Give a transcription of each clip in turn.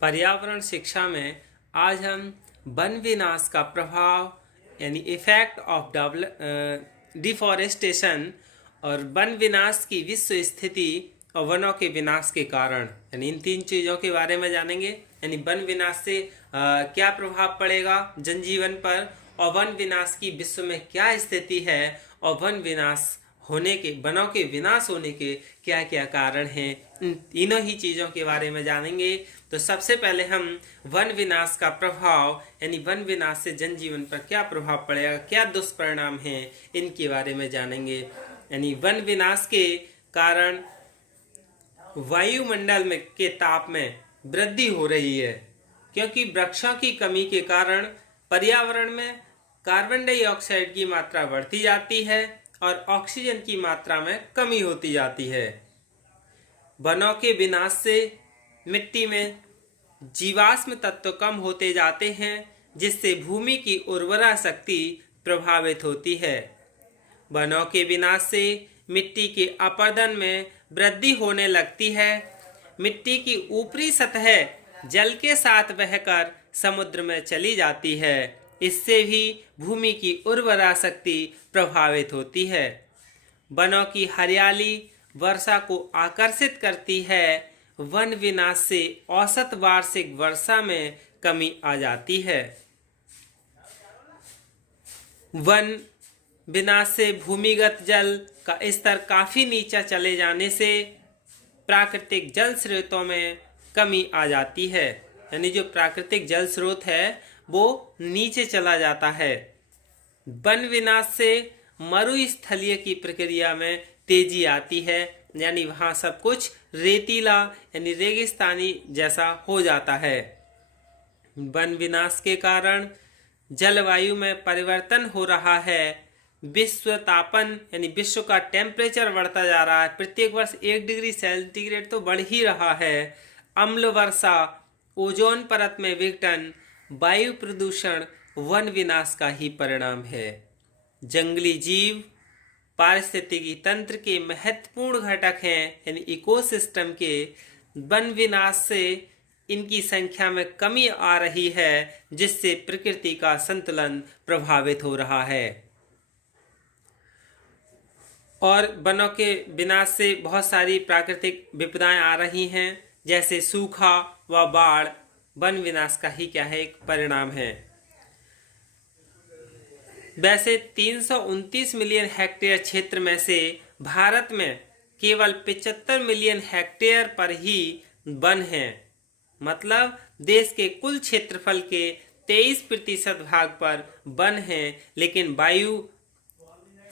पर्यावरण शिक्षा में आज हम वन विनाश का प्रभाव यानी इफेक्ट ऑफ डिफॉरेस्टेशन और वन विनाश की विश्व स्थिति और वनों के विनाश के कारण यानी इन तीन चीज़ों के बारे में जानेंगे। यानी वन विनाश से क्या प्रभाव पड़ेगा जनजीवन पर और वन विनाश की विश्व में क्या स्थिति है और वन विनाश होने के वनों के विनाश होने के क्या क्या कारण हैं, इन तीनों ही चीज़ों के बारे में जानेंगे। तो सबसे पहले हम वन विनाश का प्रभाव यानी वन विनाश से जनजीवन पर क्या प्रभाव पड़ेगा, क्या दुष्परिणाम हैं, इनके बारे में जानेंगे। यानी वन विनाश के कारण वायुमंडल में के ताप में वृद्धि हो रही है, क्योंकि वृक्षों की कमी के कारण पर्यावरण में कार्बन डाइऑक्साइड की मात्रा बढ़ती जाती है और ऑक्सीजन की मात्रा में कमी होती जाती है। वनों के विनाश से मिट्टी में जीवाश्म तत्व कम होते जाते हैं, जिससे भूमि की उर्वरा शक्ति प्रभावित होती है। वनों के विनाश से मिट्टी के अपरदन में वृद्धि होने लगती है। मिट्टी की ऊपरी सतह जल के साथ बहकर समुद्र में चली जाती है। इससे भी भूमि की उर्वरा शक्ति प्रभावित होती है। वनों की हरियाली वर्षा को आकर्षित करती है। वन विनाश से औसत वार्षिक वर्षा में कमी आ जाती है। वन विनाश से भूमिगत जल का स्तर काफी नीचे चले जाने से प्राकृतिक जल स्रोतों में कमी आ जाती है। यानी जो प्राकृतिक जल स्रोत है वो नीचे चला जाता है। वन विनाश से मरुस्थलीय की प्रक्रिया में तेजी आती है, यानी वहाँ सब कुछ रेतीला यानी रेगिस्तानी जैसा हो जाता है। वन विनाश के कारण जलवायु में परिवर्तन हो रहा है। विश्व तापन यानी विश्व का टेम्परेचर बढ़ता जा रहा है। प्रत्येक वर्ष 1 डिग्री सेंटीग्रेड तो बढ़ ही रहा है। अम्ल वर्षा, ओजोन परत में विघटन, वायु प्रदूषण वन विनाश का ही परिणाम है। जंगली जीव पारिस्थितिकी तंत्र के महत्वपूर्ण घटक हैं, यानी इकोसिस्टम के वन विनाश से इनकी संख्या में कमी आ रही है, जिससे प्रकृति का संतुलन प्रभावित हो रहा है। और वनों के विनाश से बहुत सारी प्राकृतिक विपदाएं आ रही हैं, जैसे सूखा व बाढ़ वन विनाश का ही क्या है एक परिणाम है। वैसे 329 मिलियन हेक्टेयर क्षेत्र में से भारत में केवल 75 मिलियन हेक्टेयर पर ही वन है। मतलब देश के कुल क्षेत्रफल के 23% भाग पर वन है, लेकिन वायु,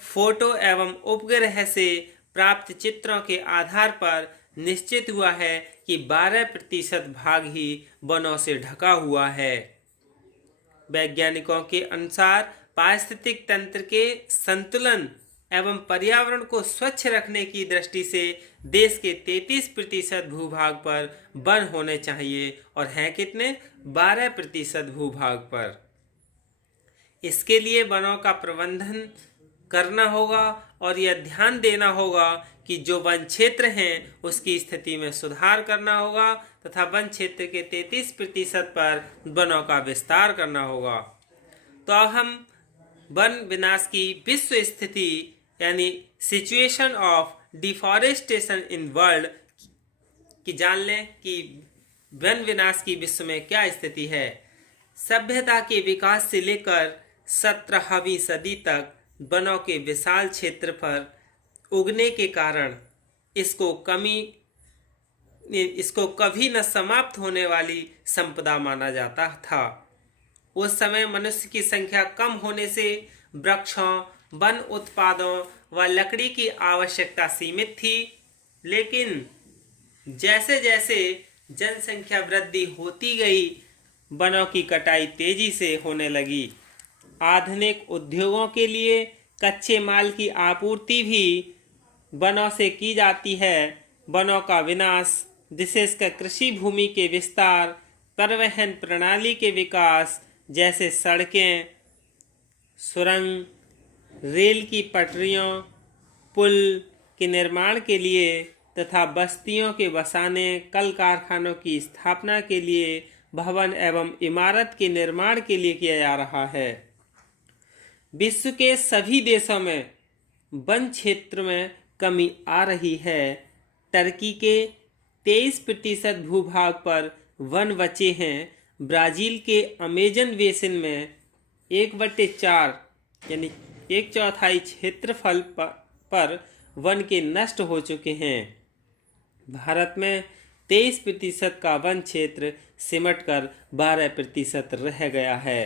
फोटो एवं उपग्रह से प्राप्त चित्रों के आधार पर निश्चित हुआ है कि 12% भाग ही वनों से ढका हुआ है। वैज्ञानिकों के अनुसार पारिस्थितिक तंत्र के संतुलन एवं पर्यावरण को स्वच्छ रखने की दृष्टि से देश के 33% भूभाग पर वन होने चाहिए, और हैं कितने 12% भूभाग पर। इसके लिए वनों का प्रबंधन करना होगा और यह ध्यान देना होगा कि जो वन क्षेत्र हैं उसकी स्थिति में सुधार करना होगा तथा वन क्षेत्र के 33% पर वनों का विस्तार करना होगा। तो अब हम वन विनाश की विश्व स्थिति यानी situation of deforestation in world की जान लें कि वन विनाश की विश्व में क्या स्थिति है। सभ्यता के विकास से लेकर 17वीं सदी तक वनों के विशाल क्षेत्र पर उगने के कारण इसको कभी न समाप्त होने वाली संपदा माना जाता था। उस समय मनुष्य की संख्या कम होने से वृक्षों, वन उत्पादों व लकड़ी की आवश्यकता सीमित थी, लेकिन जैसे जैसे जनसंख्या वृद्धि होती गई, वनों की कटाई तेजी से होने लगी। आधुनिक उद्योगों के लिए कच्चे माल की आपूर्ति भी वनों से की जाती है। वनों का विनाश विशेषकर कृषि भूमि के विस्तार, परिवहन प्रणाली के विकास जैसे सड़कें, सुरंग, रेल की पटरियों, पुल के निर्माण के लिए तथा बस्तियों के बसाने, कल कारखानों की स्थापना के लिए, भवन एवं इमारत के निर्माण के लिए किया जा रहा है। विश्व के सभी देशों में वन क्षेत्र में कमी आ रही है। टर्की के 23% भूभाग पर वन बचे हैं। ब्राजील के अमेजन बेसिन में 1/4 यानी 1/4 क्षेत्रफल पर वन के नष्ट हो चुके हैं। भारत में 23% का वन क्षेत्र सिमटकर 12% रह गया है।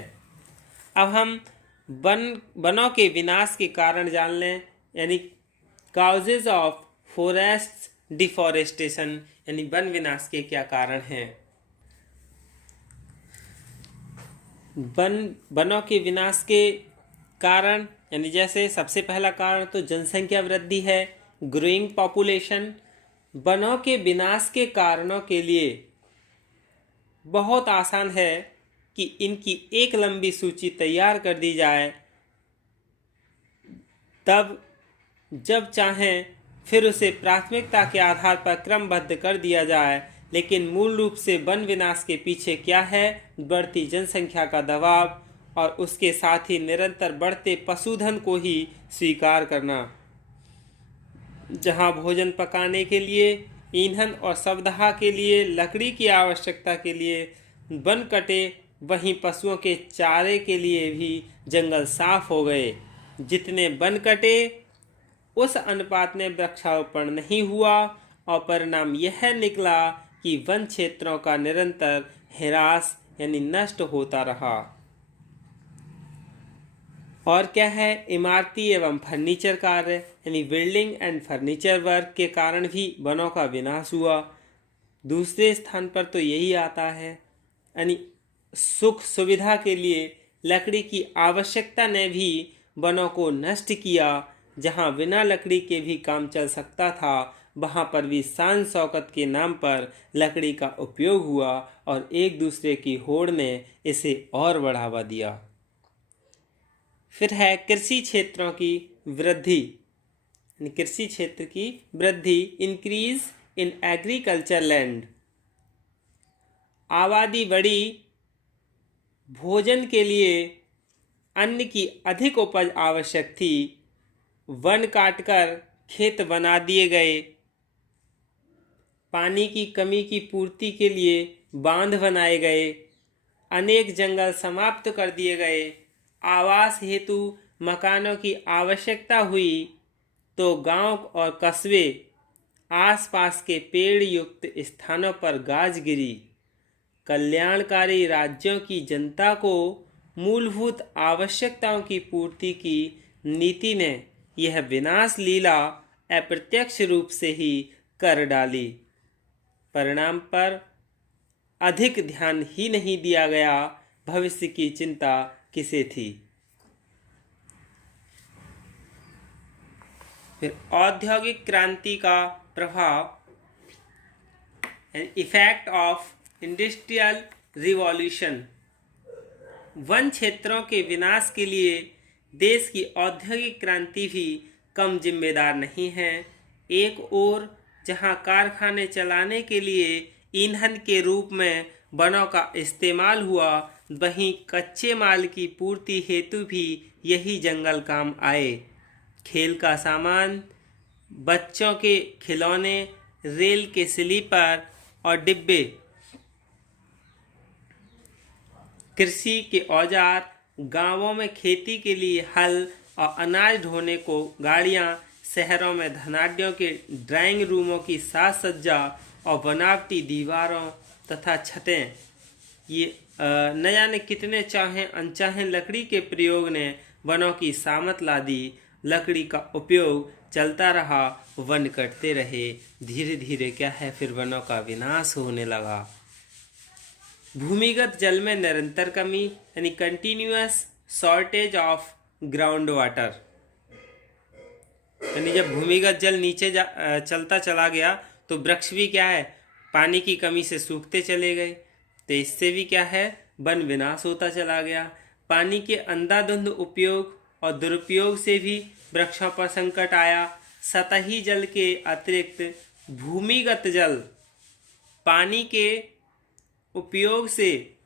अब हम वनों के विनाश के कारण जान लें, यानी काउजेज ऑफ फॉरेस्ट डिफॉरेस्टेशन, यानी वन विनाश के क्या कारण हैं। वनों के विनाश के कारण, यानी जैसे सबसे पहला कारण तो जनसंख्या वृद्धि है, ग्रोइंग पॉपुलेशन। वनों के विनाश के कारणों के लिए बहुत आसान है कि इनकी एक लंबी सूची तैयार कर दी जाए, तब जब चाहें फिर उसे प्राथमिकता के आधार पर क्रमबद्ध कर दिया जाए। लेकिन मूल रूप से वन विनाश के पीछे क्या है? बढ़ती जनसंख्या का दबाव और उसके साथ ही निरंतर बढ़ते पशुधन को ही स्वीकार करना। जहां भोजन पकाने के लिए, ईंधन और शवदाह के लिए लकड़ी की आवश्यकता के लिए वन कटे, वहीं पशुओं के चारे के लिए भी जंगल साफ हो गए। जितने वन कटे उस अनुपात में वृक्षारोपण नहीं हुआ और परिणाम यह निकला कि वन क्षेत्रों का निरंतर ह्रास यानी नष्ट होता रहा। और क्या है? इमारती एवं फर्नीचर कार्य यानी बिल्डिंग एंड फर्नीचर वर्क के कारण भी वनों का विनाश हुआ। दूसरे स्थान पर तो यही आता है, यानी सुख सुविधा के लिए लकड़ी की आवश्यकता ने भी वनों को नष्ट किया। जहां बिना लकड़ी के भी काम चल सकता था, वहां पर भी शान शौकत के नाम पर लकड़ी का उपयोग हुआ और एक दूसरे की होड़ ने इसे और बढ़ावा दिया। फिर है कृषि क्षेत्रों की वृद्धि, कृषि क्षेत्र की वृद्धि, इंक्रीज इन एग्रीकल्चर लैंड। आबादी बढ़ी, भोजन के लिए अन्न की अधिक उपज आवश्यक थी, वन काटकर खेत बना दिए गए, पानी की कमी की पूर्ति के लिए बांध बनाए गए, अनेक जंगल समाप्त कर दिए गए, आवास हेतु मकानों की आवश्यकता हुई तो गांव और कस्बे आसपास के पेड़ युक्त स्थानों पर गाज गिरी। कल्याणकारी राज्यों की जनता को मूलभूत आवश्यकताओं की पूर्ति की नीति ने यह विनाश लीला अप्रत्यक्ष रूप से ही कर डाली। परिणाम पर अधिक ध्यान ही नहीं दिया गया। भविष्य की चिंता किसे थी? फिर औद्योगिक क्रांति का प्रभाव, effect of industrial revolution. One क्षेत्रों के विनाश के लिए देश की औद्योगिक क्रांति भी कम जिम्मेदार नहीं है। एक ओर जहां कारखाने चलाने के लिए ईंधन के रूप में वनों का इस्तेमाल हुआ, वहीं कच्चे माल की पूर्ति हेतु भी यही जंगल काम आए। खेल का सामान, बच्चों के खिलौने, रेल के स्लीपर और डिब्बे, कृषि के औजार, गांवों में खेती के लिए हल और अनाज ढोने को गाड़ियां, शहरों में धनाढ्यों के ड्राइंग रूमों की साज सज्जा और बनावटी दीवारों तथा छतें, ये न जाने कितने चाहे अनचाहे लकड़ी के प्रयोग ने वनों की सामत ला दी। लकड़ी का उपयोग चलता रहा, वन कटते रहे। धीरे धीरे क्या है, फिर वनों का विनाश होने लगा। भूमिगत जल में निरंतर कमी यानी continuous shortage of ground water, यानी जब भूमिगत जल नीचे चलता चला गया तो वृक्ष भी क्या है, पानी की कमी से सूखते चले गए। तो इससे भी क्या है, वन विनाश होता चला गया। पानी के अंधाधुंध उपयोग और दुरुपयोग से भी वृक्षों पर संकट आया। सतही जल के अतिरिक्त भूमिगत जल, पानी के उपयोग से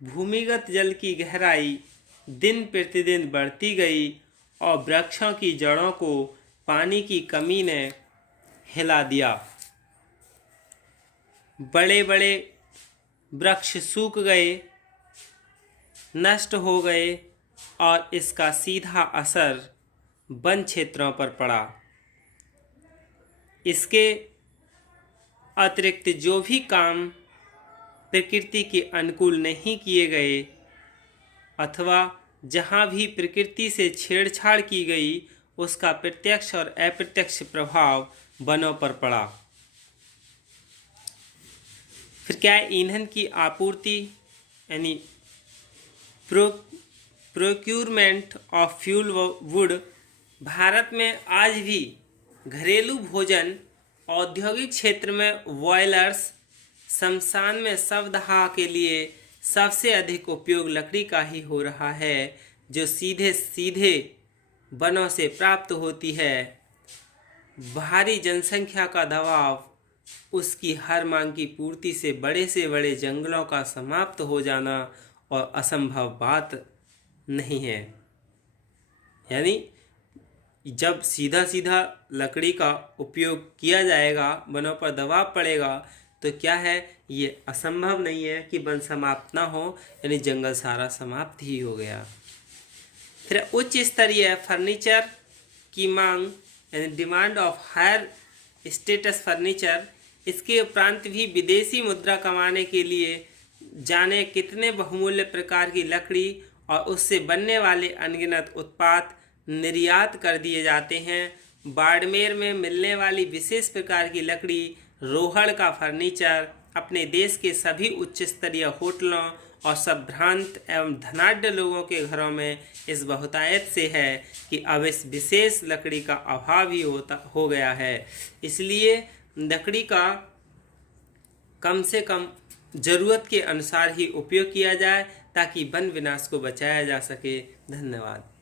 भूमिगत जल की गहराई दिन प्रतिदिन बढ़ती गई और वृक्षों की जड़ों को पानी की कमी ने हिला दिया। बड़े बड़े वृक्ष सूख गए, नष्ट हो गए और इसका सीधा असर वन क्षेत्रों पर पड़ा। इसके अतिरिक्त जो भी काम प्रकृति के अनुकूल नहीं किए गए अथवा जहाँ भी प्रकृति से छेड़छाड़ की गई, उसका प्रत्यक्ष और अप्रत्यक्ष प्रभाव वनों पर पड़ा। फिर क्या है, ईंधन की आपूर्ति यानी procurement of fuel wood. Bharat में आज भी घरेलू भोजन, औद्योगिक क्षेत्र में बॉयलर्स, शमशान में शवदाह के लिए सबसे अधिक उपयोग लकड़ी का ही हो रहा है, जो सीधे सीधे वनों से प्राप्त होती है। भारी जनसंख्या का दबाव, उसकी हर मांग की पूर्ति से बड़े जंगलों का समाप्त हो जाना और असंभव बात नहीं है। यानी जब सीधा सीधा लकड़ी का उपयोग किया जाएगा, वनों पर दबाव पड़ेगा, तो क्या है, ये असंभव नहीं है कि वन समाप्त ना हो, यानी जंगल सारा समाप्त ही हो गया। फिर उच्च स्तरीय फर्नीचर की मांग यानी demand of higher status furniture. इसके उपरांत भी विदेशी मुद्रा कमाने के लिए जाने कितने बहुमूल्य प्रकार की लकड़ी और उससे बनने वाले अनगिनत उत्पाद निर्यात कर दिए जाते हैं। बाड़मेर में मिलने वाली विशेष प्रकार की लकड़ी, रोहड़ का फर्नीचर अपने देश के सभी उच्च स्तरीय होटलों और संभ्रांत एवं धनाढ्य लोगों के घरों में इस बहुतायत से है कि अब इस विशेष लकड़ी का अभाव ही हो गया है। इसलिए लकड़ी का कम से कम ज़रूरत के अनुसार ही उपयोग किया जाए ताकि वन विनाश को बचाया जा सके। धन्यवाद।